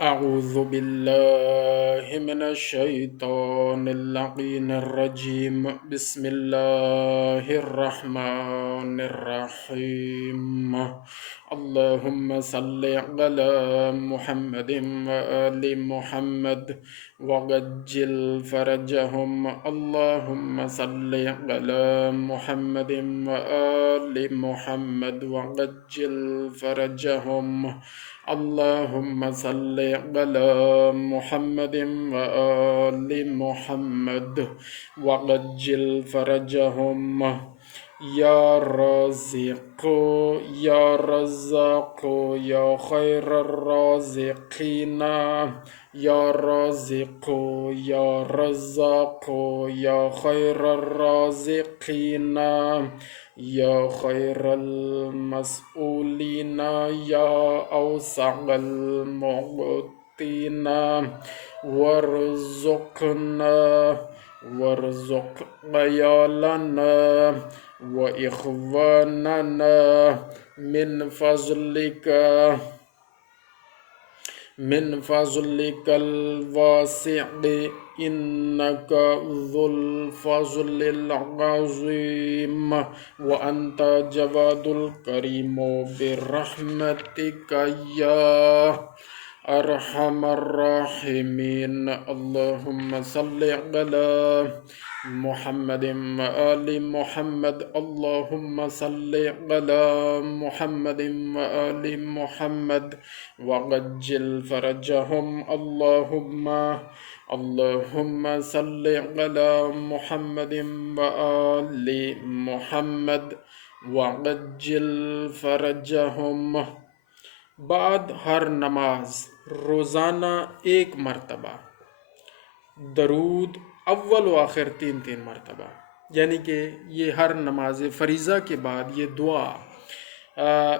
أعوذ بالله من الشيطان اللعين الرجيم. بسم الله الرحمن الرحيم. اللهم صل على محمد وآل محمد وعجل فرجهم. اللهم صل على محمد وآل محمد وعجل فرجهم. اللهم صل على محمد وآل محمد وعجل فرجهم. يا رازق يا رزاق يا خير الرازقين. يا رازق يا رزاق يا خير الرازقين. يا خير المسؤولين. يا أوسع المعطين. وارزق عيالنا وإخواننا من فضلك الواسع، إنك ذو الفضل العظيم، وأنت جواد الكريم برحمتك يا أرحم الراحمين. اللهم صل على محمد وآل محمد. اللهم صل على محمد وآل محمد وعجل فرجهم. اللهم صل على محمد وآل محمد وعجل فرجهم. بعد ہر نماز روزانہ ایک مرتبہ درود اول و آخر 3 مرتبہ، یعنی کہ یہ ہر نماز فریضہ کے بعد یہ دعا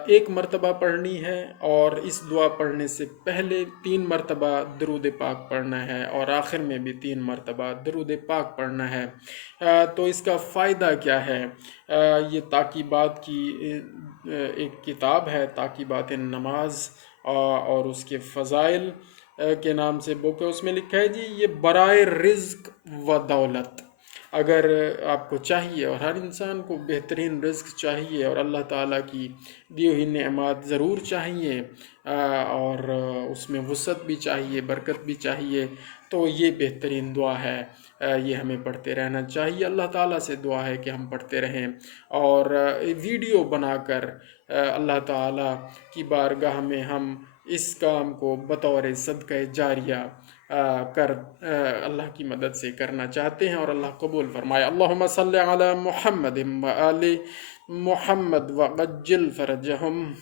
ایک مرتبہ پڑھنی ہے، اور اس دعا پڑھنے سے پہلے 3 مرتبہ درود پاک پڑھنا ہے، اور آخر میں بھی 3 مرتبہ درود پاک پڑھنا ہے۔ تو اس کا فائدہ کیا ہے؟ یہ تاکیبات کی ایک کتاب ہے، تاکیبات نماز اور اس کے فضائل کے نام سے بک ہے۔ اس میں لکھا ہے جی یہ برائے رزق و دولت، اگر آپ کو چاہیے، اور ہر انسان کو بہترین رزق چاہیے، اور اللہ تعالیٰ کی دی ہوئی نعمات ضرور چاہیے، اور اس میں وسعت بھی چاہیے، برکت بھی چاہیے، تو یہ بہترین دعا ہے، یہ ہمیں پڑھتے رہنا چاہیے۔ اللہ تعالیٰ سے دعا ہے کہ ہم پڑھتے رہیں، اور ویڈیو بنا کر اللہ تعالیٰ کی بارگاہ میں ہم اس کام کو بطور صدقہ جاریہ اللہ کی مدد سے کرنا چاہتے ہیں، اور اللہ قبول فرمائے۔ اللہم صلی علی محمد و آل محمد وعجل فرجہم۔